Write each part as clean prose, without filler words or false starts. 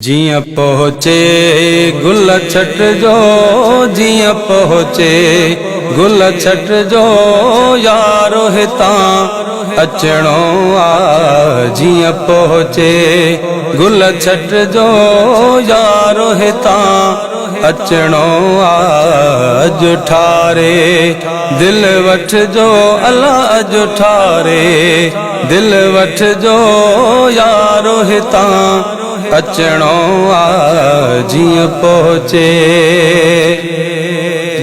जियां पहुँचे गुल छट जो जियां पहुँचे गुल छट जो यारो हितां अचणो आ। जियां पहुँचे गुल छट जो यारो हितां अचणो आ। अज ठारे दिल वठ जो अल्लाह अज ठारे दिल वठ जो यारो हितां अचणो आ। जियां पहुँचे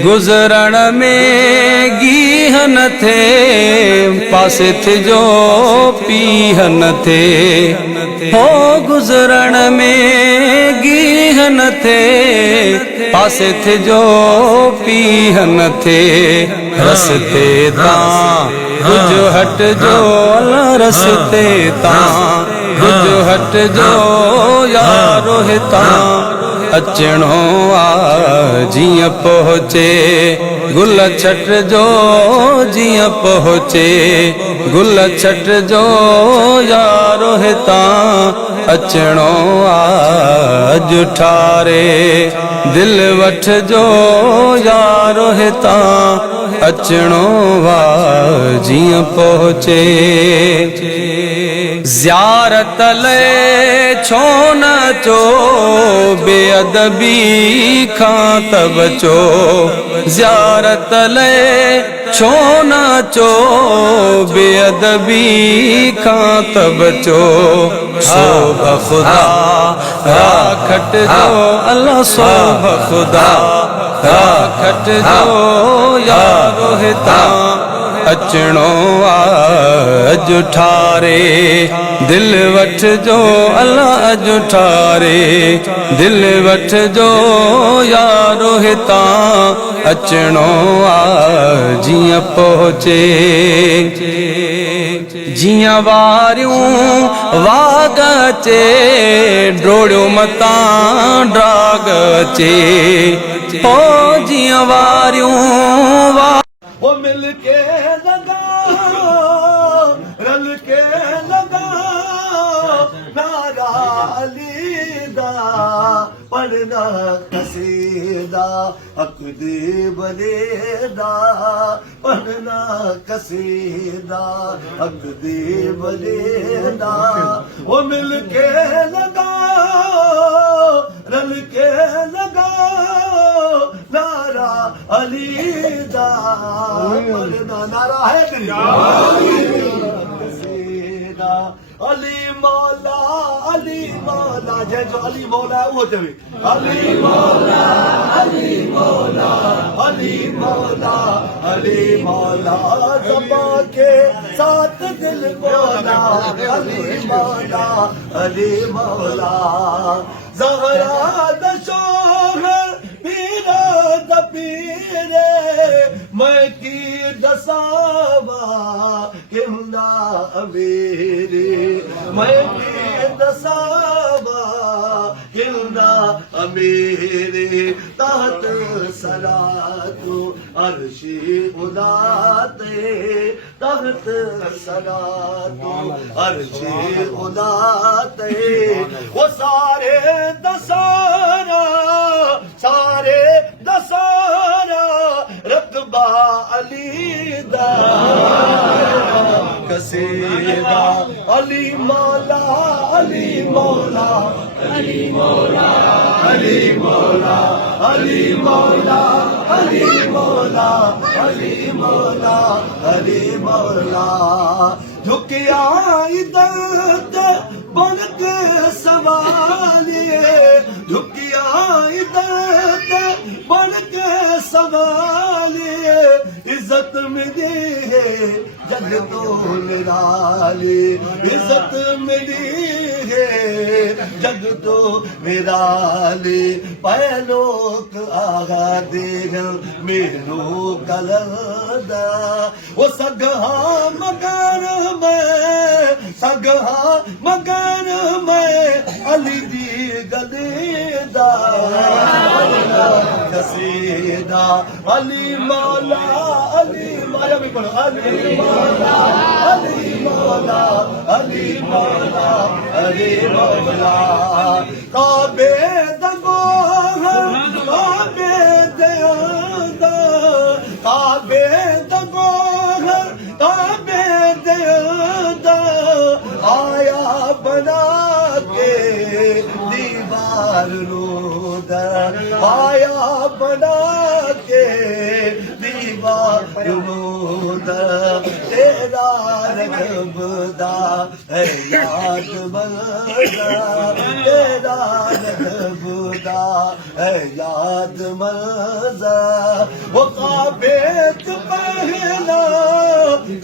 गुज़रण में गीह न थे पासे थे जो पीह न थे हो गुज़रण में गीह न थे पासे थे जो पीह न थे रस्ते तां कुछ हट जो अल्लाह रस्ते तां कुछ हट जो यारो हितां अचणो आ। जियां पहुँचे गुल छट जो जियां पहुँचे गुल छट जो यारो हितां अचणो आ। अज ठारे दिल वठ जो यारो हितां अचणो आ। जियां पहुँचे ज़ियारत ले छो न चो बेअदबी खां त बचो ज़ियारत ले छो न चो बेअदबी खां त बचो सोभ खुदा राखट जो अल्लाह सोभ खुदा राखट जो यारो हितां अचणो आ। अज ठारे दिल वठ जो अल्लाह अज ठारे दिल वठ जो यारो हितां अचणो आ। जियां पहुँचे जियां वारियूं वाग अचे डोड़ियो मतां डाग अचे हो जियां वारियूं वो मिल के लगा रल के लगा नारा अली दा पढ़ना कसीदा हक दे बने दा पढ़ना कसीदा हक दे बने दा वो मिल के लगा रल के लगा नारा अली दा पढ़ना नारा है कसीदा अली मौला जय जो अली मौला वो चवे अली मौला अली मौला अली मौला अली मौला ज़बा के साथ दिल मौला अली मौला अली मौला ज़हरा द शोहर पीरा द पीरे मैं की दसावा किंदा अमेरे मैं की दसावा किंदा अमेरे तहत सलातो अर्शी उदाते तहत सलातो अर्शी उदाते वो सारे दसारा रतबा अली दा कसीदा अली मौला अली मौला अली मौला अली मौला अली मौला अली मौला अली मौला अली मौला झुकिया इदत बन के सवालिए झुकिया इदत बन के सवालिए इज्जत मिली है जग तो निराली इज्जत मिली है जग तो निराली पहलोक आगा देन मेनू कलदा वो सगहा मगर मैं अली दी गलीदा कसीदा अली मौला अली आया भी पढ़ो अली मौला अली मौला अली मौला अली मौला काबे दगो काबे दे काबे दगो काबे दे आया बना के दीवार रोदर आया बना के दीवार रोदर तेरा रगबदा है याद मलदा तेरा रगबदा है याद मलदा वो काबे च पहला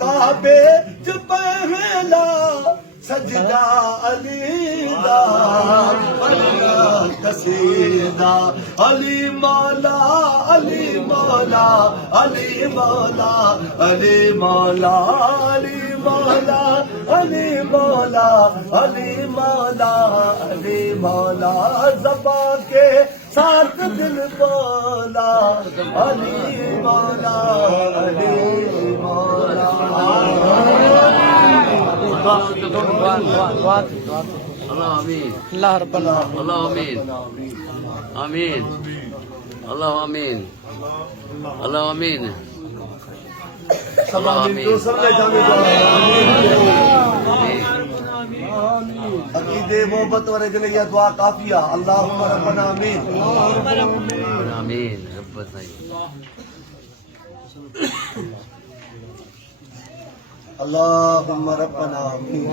काबे च पहला सजदा अली दा कसीदा अली मौला अली मौला अली मौला अली मौला अली मौला अली मौला अली मौला अली मौला ज़बा के साथ दिल बोला अली मौला अली मौला Allah amin. अल्लाह rubble Allah amin. Amin. Allah amin. Allah amin. सब आमीन तो सब ले जाने दो अकीदे मोहब्बत और के लिए दुआ काफिया अल्लाहुम्मा रब्बना आमीन Amin. Rabbana. अल्लाहुम्मा रब्बना आमीन